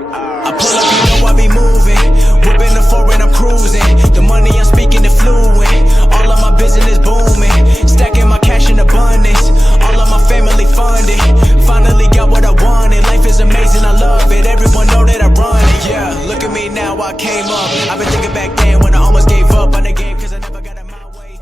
I pull up, you know I be moving. Whipping the foreign, I'm cruising. The money I'm speaking is fluent. All of my business booming. Stacking my cash in abundance. All of my family funded. Finally got what I wanted. Life is amazing, I love it. Everyone know that I run it. Yeah, look at me now, I came up. I've been thinking back then when I almost gave up on the game cause I never got it my way.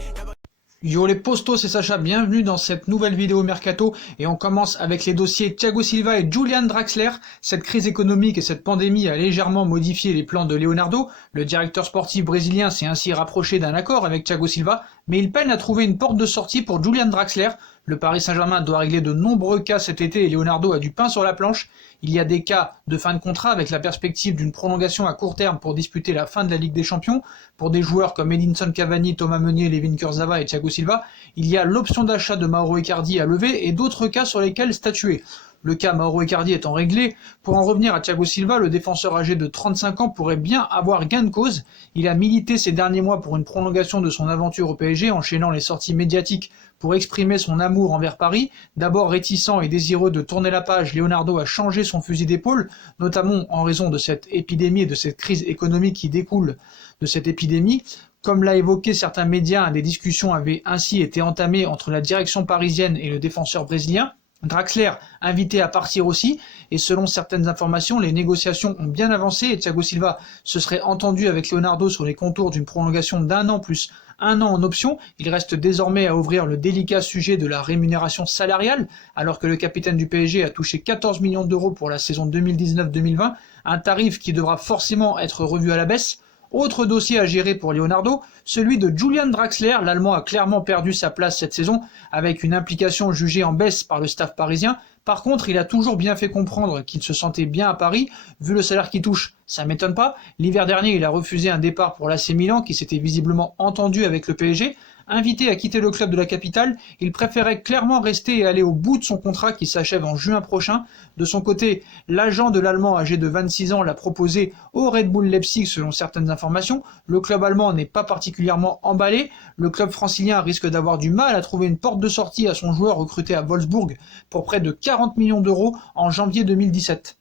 Yo les postos, c'est Sacha, bienvenue dans cette nouvelle vidéo Mercato et on commence avec les dossiers Thiago Silva et Julian Draxler. Cette crise économique et cette pandémie a légèrement modifié les plans de Leonardo. Le directeur sportif brésilien s'est ainsi rapproché d'un accord avec Thiago Silva, mais il peine à trouver une porte de sortie pour Julian Draxler. Le Paris Saint-Germain doit régler de nombreux cas cet été et Leonardo a du pain sur la planche. Il y a des cas de fin de contrat avec la perspective d'une prolongation à court terme pour disputer la fin de la Ligue des Champions. Pour des joueurs comme Edinson Cavani, Thomas Meunier, Layvin Kurzawa et Thiago Silva, il y a l'option d'achat de Mauro Icardi à lever et d'autres cas sur lesquels statuer. Le cas Mauro Icardi étant réglé, pour en revenir à Thiago Silva, le défenseur âgé de 35 ans pourrait bien avoir gain de cause. Il a milité ces derniers mois pour une prolongation de son aventure au PSG, enchaînant les sorties médiatiques pour exprimer son amour envers Paris. D'abord réticent et désireux de tourner la page, Leonardo a changé son fusil d'épaule, notamment en raison de cette épidémie et de cette crise économique qui découle de cette épidémie. Comme l'a évoqué certains médias, des discussions avaient ainsi été entamées entre la direction parisienne et le défenseur brésilien. Draxler invité à partir aussi, et selon certaines informations, les négociations ont bien avancé et Thiago Silva se serait entendu avec Leonardo sur les contours d'une prolongation d'un an plus un an en option. Il reste désormais à ouvrir le délicat sujet de la rémunération salariale, alors que le capitaine du PSG a touché 14 millions d'euros pour la saison 2019-2020, un tarif qui devra forcément être revu à la baisse. Autre dossier à gérer pour Leonardo, celui de Julian Draxler. L'Allemand a clairement perdu sa place cette saison, avec une implication jugée en baisse par le staff parisien. Par contre, il a toujours bien fait comprendre qu'il se sentait bien à Paris, vu le salaire qu'il touche. Ça m'étonne pas. L'hiver dernier, il a refusé un départ pour l'AC Milan, qui s'était visiblement entendu avec le PSG. Invité à quitter le club de la capitale, il préférait clairement rester et aller au bout de son contrat qui s'achève en juin prochain. De son côté, l'agent de l'Allemand âgé de 26 ans l'a proposé au Red Bull Leipzig selon certaines informations. Le club allemand n'est pas particulièrement emballé. Le club francilien risque d'avoir du mal à trouver une porte de sortie à son joueur recruté à Wolfsburg pour près de 40 millions d'euros en janvier 2017.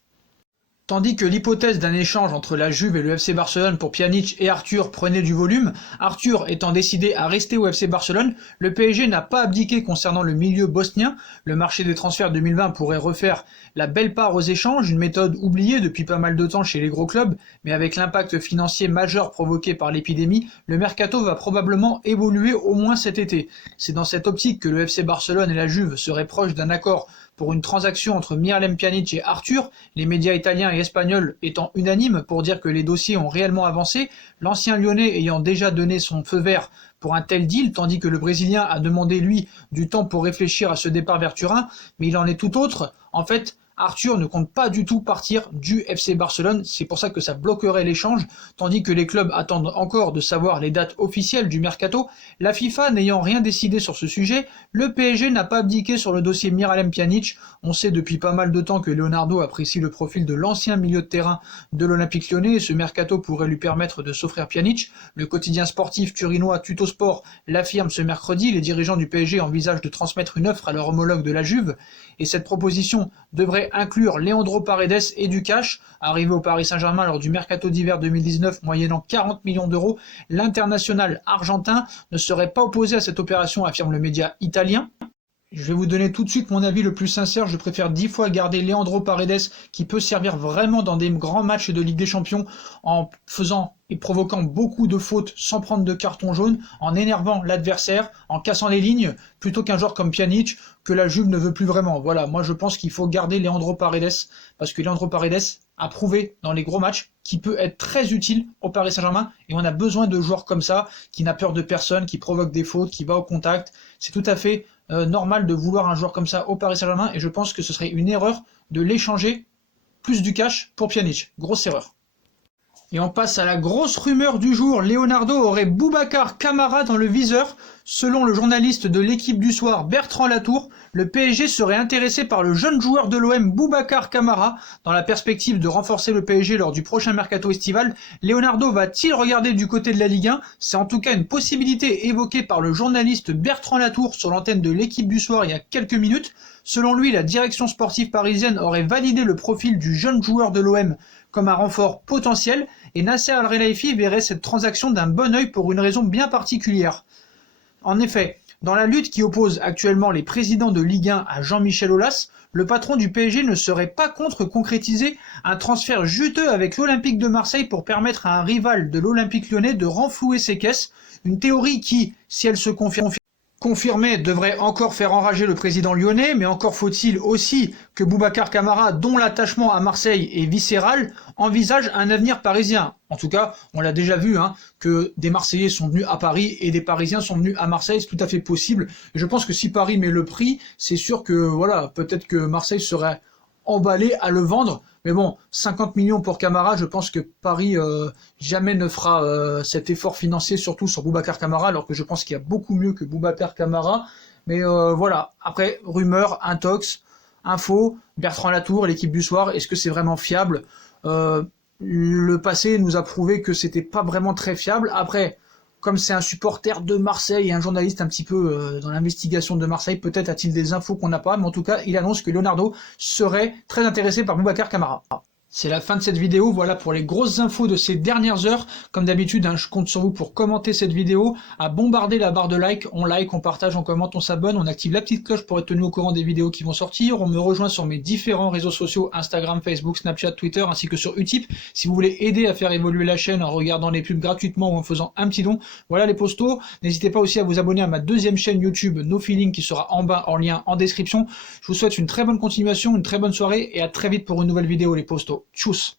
Tandis que l'hypothèse d'un échange entre la Juve et le FC Barcelone pour Pjanic et Arthur prenait du volume, Arthur étant décidé à rester au FC Barcelone, le PSG n'a pas abdiqué concernant le milieu bosnien. Le marché des transferts 2020 pourrait refaire la belle part aux échanges, une méthode oubliée depuis pas mal de temps chez les gros clubs, mais avec l'impact financier majeur provoqué par l'épidémie, le mercato va probablement évoluer au moins cet été. C'est dans cette optique que le FC Barcelone et la Juve seraient proches d'un accord pour une transaction entre Miralem Pjanic et Arthur, les médias italiens et espagnols étant unanimes pour dire que les dossiers ont réellement avancé, l'ancien lyonnais ayant déjà donné son feu vert pour un tel deal, tandis que le brésilien a demandé lui du temps pour réfléchir à ce départ vers Turin, mais il en est tout autre. En fait, Arthur ne compte pas du tout partir du FC Barcelone, c'est pour ça que ça bloquerait l'échange, tandis que les clubs attendent encore de savoir les dates officielles du mercato. La FIFA n'ayant rien décidé sur ce sujet, le PSG n'a pas abdiqué sur le dossier Miralem Pjanic. On sait depuis pas mal de temps que Leonardo apprécie le profil de l'ancien milieu de terrain de l'Olympique Lyonnais et ce mercato pourrait lui permettre de s'offrir Pjanic. Le quotidien sportif turinois Tuttosport l'affirme ce mercredi, les dirigeants du PSG envisagent de transmettre une offre à leur homologue de la Juve et cette proposition devrait inclure Leandro Paredes et du cash. Arrivé au Paris Saint-Germain lors du mercato d'hiver 2019 moyennant 40 millions d'euros, l'international argentin ne serait pas opposé à cette opération, affirme le média italien. Je vais vous donner tout de suite mon avis le plus sincère, je préfère 10 fois garder Leandro Paredes qui peut servir vraiment dans des grands matchs de Ligue des Champions en faisant et provoquant beaucoup de fautes sans prendre de carton jaune, en énervant l'adversaire, en cassant les lignes, plutôt qu'un joueur comme Pjanic que la Juve ne veut plus vraiment. Voilà, moi je pense qu'il faut garder Leandro Paredes parce que Leandro Paredes a prouvé dans les gros matchs qu'il peut être très utile au Paris Saint-Germain et on a besoin de joueurs comme ça, qui n'a peur de personne, qui provoque des fautes, qui va au contact. C'est tout à fait normal de vouloir un joueur comme ça au Paris Saint-Germain et je pense que ce serait une erreur de l'échanger plus du cash pour Pjanic. Grosse erreur. Et on passe à la grosse rumeur du jour. Leonardo aurait Boubacar Kamara dans le viseur. Selon le journaliste de l'équipe du soir Bertrand Latour, le PSG serait intéressé par le jeune joueur de l'OM Boubacar Kamara. Dans la perspective de renforcer le PSG lors du prochain mercato estival, Leonardo va-t-il regarder du côté de la Ligue 1 ? C'est en tout cas une possibilité évoquée par le journaliste Bertrand Latour sur l'antenne de l'équipe du soir il y a quelques minutes. Selon lui, la direction sportive parisienne aurait validé le profil du jeune joueur de l'OM comme un renfort potentiel et Nasser Al-Khelaifi verrait cette transaction d'un bon œil pour une raison bien particulière. En effet, dans la lutte qui oppose actuellement les présidents de Ligue 1 à Jean-Michel Aulas, le patron du PSG ne serait pas contre concrétiser un transfert juteux avec l'Olympique de Marseille pour permettre à un rival de l'Olympique lyonnais de renflouer ses caisses, une théorie qui, si elle se confirmée, devrait encore faire enrager le président lyonnais, mais encore faut-il aussi que Boubacar Kamara, dont l'attachement à Marseille est viscéral, envisage un avenir parisien. En tout cas, on l'a déjà vu, que des Marseillais sont venus à Paris et des Parisiens sont venus à Marseille, c'est tout à fait possible. Et je pense que si Paris met le prix, c'est sûr que voilà, peut-être que Marseille serait emballé à le vendre. Mais bon, 50 millions pour Kamara, je pense que Paris jamais ne fera cet effort financier, surtout sur Boubacar Kamara, alors que je pense qu'il y a beaucoup mieux que Boubacar Kamara. Mais voilà, après, rumeur, intox, info, Bertrand Latour, l'équipe du soir, est-ce que c'est vraiment fiable? Le passé nous a prouvé que c'était pas vraiment très fiable. Après, comme c'est un supporter de Marseille et un journaliste un petit peu dans l'investigation de Marseille, peut-être a-t-il des infos qu'on n'a pas, mais en tout cas, il annonce que Leonardo serait très intéressé par Boubacar Kamara. C'est la fin de cette vidéo, voilà pour les grosses infos de ces dernières heures. Comme d'habitude, je compte sur vous pour commenter cette vidéo, à bombarder la barre de like, on partage, on commente, on s'abonne, on active la petite cloche pour être tenu au courant des vidéos qui vont sortir. On me rejoint sur mes différents réseaux sociaux, Instagram, Facebook, Snapchat, Twitter, ainsi que sur Utip. Si vous voulez aider à faire évoluer la chaîne en regardant les pubs gratuitement ou en faisant un petit don, voilà les postos. N'hésitez pas aussi à vous abonner à ma deuxième chaîne YouTube, No Feeling, qui sera en bas en lien en description. Je vous souhaite une très bonne continuation, une très bonne soirée et à très vite pour une nouvelle vidéo les postos. Tchuss.